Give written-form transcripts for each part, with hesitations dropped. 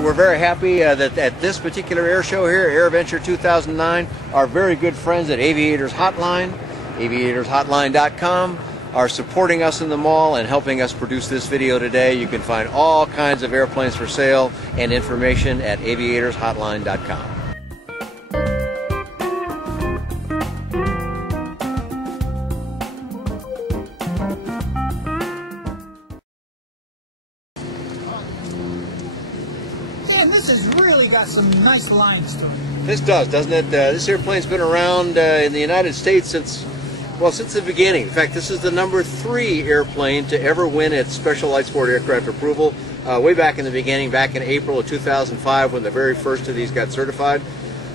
we're very happy that at this particular air show here, AirVenture 2009, our very good friends at Aviators Hotline, aviatorshotline.com, are supporting us in the mall and helping us produce this video today. You can find all kinds of airplanes for sale and information at aviatorshotline.com. This has really got some nice lines to it. This does, doesn't it? This airplane's been around in the United States since the beginning. In fact, this is the number 3 airplane to ever win its Special Light Sport Aircraft approval. Way back in the beginning, back in April of 2005, when the very first of these got certified.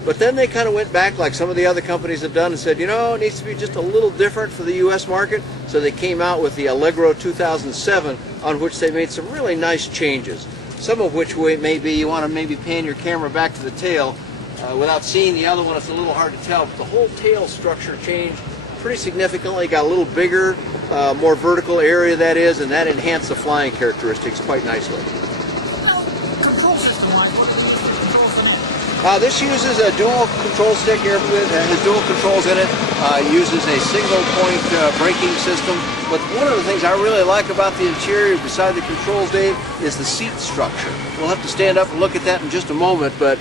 But then they kind of went back, like some of the other companies have done, and said, you know, it needs to be just a little different for the U.S. market. So they came out with the Allegro 2007, on which they made some really nice changes. Some of which may be, you want to maybe pan your camera back to the tail. Without seeing the other one, it's a little hard to tell, but the whole tail structure changed pretty significantly. Got a little bigger, more vertical area, that is, and that enhanced the flying characteristics quite nicely. Control system-wise, what are the controls in it? This uses a dual control stick airplane, has dual controls in it, uses a single point braking system. But one of the things I really like about the interior, beside the controls, Dave, is the seat structure. We'll have to stand up and look at that in just a moment, but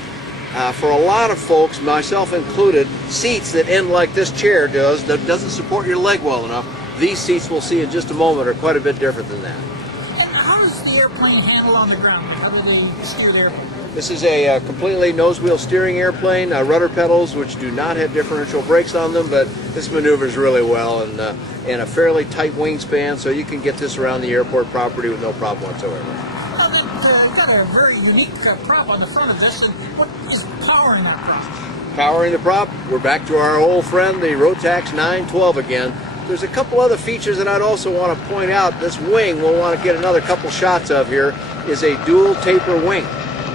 for a lot of folks, myself included, seats that end like this chair does, that doesn't support your leg well enough, these seats we'll see in just a moment are quite a bit different than that. And how does the airplane handle on the ground? How do they steer the airplane? This is a completely nose-wheel steering airplane, rudder pedals which do not have differential brakes on them, but this maneuvers really well, and a fairly tight wingspan, so you can get this around the airport property with no problem whatsoever. Now, they've got a very unique prop on the front of this, and what is powering that prop? Powering the prop, we're back to our old friend, the Rotax 912 again. There's a couple other features that I'd also want to point out. This wing we'll want to get another couple shots of here is a dual taper wing.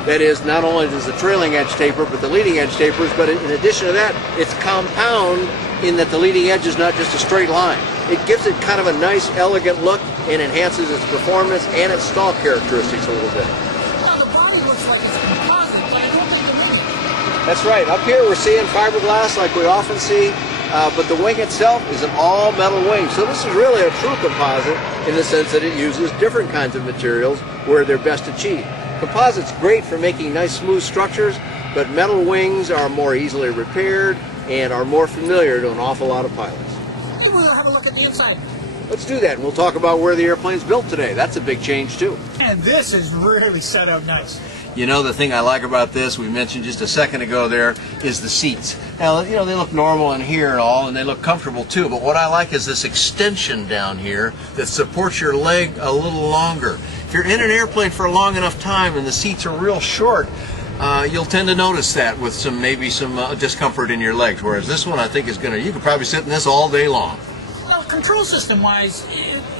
That is, not only does the trailing edge taper, but the leading edge tapers, but in addition to that, it's compound in that the leading edge is not just a straight line. It gives it kind of a nice, elegant look and enhances its performance and its stall characteristics a little bit. Now, the body looks like it's composite, but I don't think the wing is. That's right. Up here we're seeing fiberglass like we often see, but the wing itself is an all-metal wing. So this is really a true composite in the sense that it uses different kinds of materials where they're best achieved. Composite's great for making nice, smooth structures, but metal wings are more easily repaired and are more familiar to an awful lot of pilots. And we'll have a look at the inside. Let's do that, and we'll talk about where the airplane's built today. That's a big change, too. And this is really set up nice. You know, the thing I like about this, we mentioned just a second ago there, is the seats. Now, you know, they look normal in here and all, and they look comfortable too, but what I like is this extension down here that supports your leg a little longer. If you're in an airplane for a long enough time and the seats are real short, you'll tend to notice that with maybe some discomfort in your legs, whereas this one I think is going to, you could probably sit in this all day long. Well, control system-wise,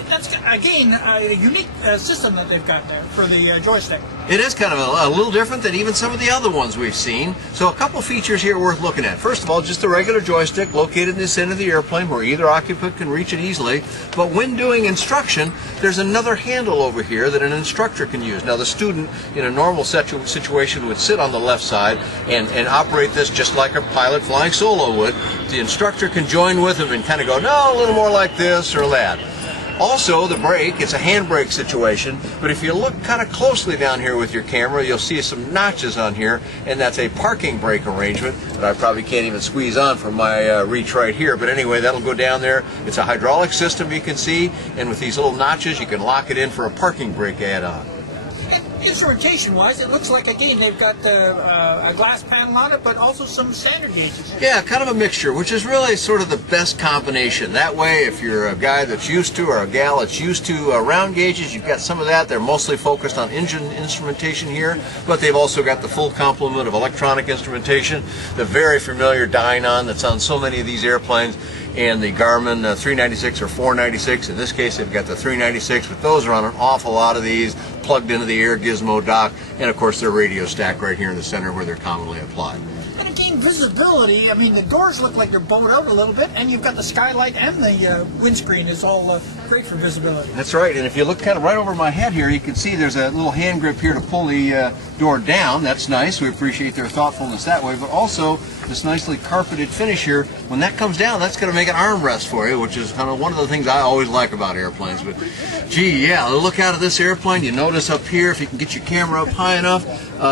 that's, again, a unique system that they've got there for the joystick. It is kind of a little different than even some of the other ones we've seen. So a couple features here worth looking at. First of all, just a regular joystick located in the center of the airplane where either occupant can reach it easily. But when doing instruction, there's another handle over here that an instructor can use. Now the student in a normal situation would sit on the left side and operate this just like a pilot flying solo would. The instructor can join with him and kind of go, no, a little more like this or that. Also, the brake, it's a handbrake situation, but if you look kind of closely down here with your camera, you'll see some notches on here, and that's a parking brake arrangement that I probably can't even squeeze on from my reach right here, but anyway, that'll go down there. It's a hydraulic system, you can see, and with these little notches, you can lock it in for a parking brake add-on. Instrumentation-wise, it looks like, again, they've got a glass panel on it, but also some standard gauges. Yeah, kind of a mixture, which is really sort of the best combination. That way, if you're a guy that's used to, or a gal that's used to round gauges, you've got some of that. They're mostly focused on engine instrumentation here, but they've also got the full complement of electronic instrumentation, the very familiar Dynon that's on so many of these airplanes, and the Garmin 396 or 496. In this case, they've got the 396, but those are on an awful lot of these, plugged into the Air Gizmo dock, and of course their radio stack right here in the center where they're commonly applied. And again, visibility, I mean, the doors look like they're bowed out a little bit, and you've got the skylight and the windscreen is all great for visibility. That's right, and if you look kind of right over my head here, you can see there's a little hand grip here to pull the door down. That's nice. We appreciate their thoughtfulness that way, but also this nicely carpeted finish here. When that comes down, that's going to make an armrest for you, which is kind of one of the things I always like about airplanes. But gee, yeah, look out of this airplane. You notice up here, if you can get your camera up high enough,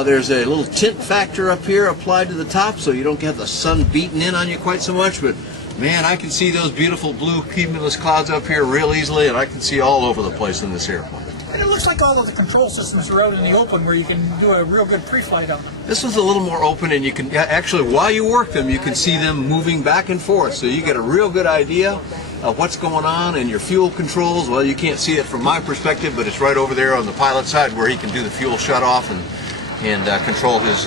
there's a little tint factor up here applied to the top, so you don't get the sun beating in on you quite so much. But man, I can see those beautiful blue cumulus clouds up here real easily, and I can see all over the place in this airplane. And it looks like all of the control systems are out in the open where you can do a real good pre-flight on them. This one's a little more open, and you can actually, while you work them, you can see them moving back and forth, so you get a real good idea of what's going on. And your fuel controls, well, you can't see it from my perspective, but it's right over there on the pilot side where he can do the fuel shut-off and control his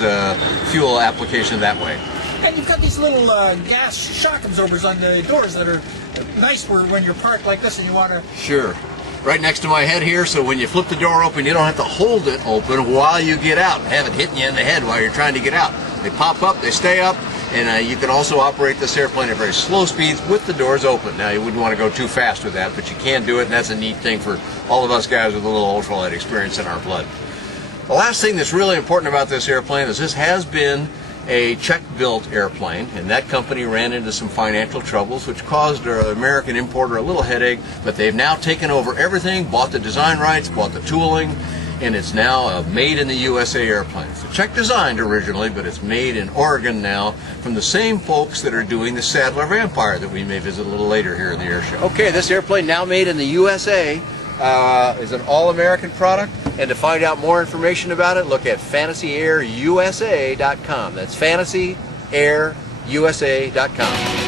fuel application that way. And you've got these little gas shock absorbers on the doors that are nice when you're parked like this and you want to... Sure. Right next to my head here, so when you flip the door open, you don't have to hold it open while you get out and have it hitting you in the head while you're trying to get out. They pop up, they stay up, and you can also operate this airplane at very slow speeds with the doors open. Now, you wouldn't want to go too fast with that, but you can do it, and that's a neat thing for all of us guys with a little ultralight experience in our blood. The last thing that's really important about this airplane is this has been a Czech-built airplane, and that company ran into some financial troubles, which caused our American importer a little headache, but they've now taken over everything, bought the design rights, bought the tooling, and it's now a made in the USA airplane. It's a Czech designed originally, but it's made in Oregon now from the same folks that are doing the Sadler Vampire that we may visit a little later here in the air show. Okay, this airplane now made in the USA is an all-American product, and to find out more information about it, look at fantasyairUSA.com. That's fantasyairUSA.com.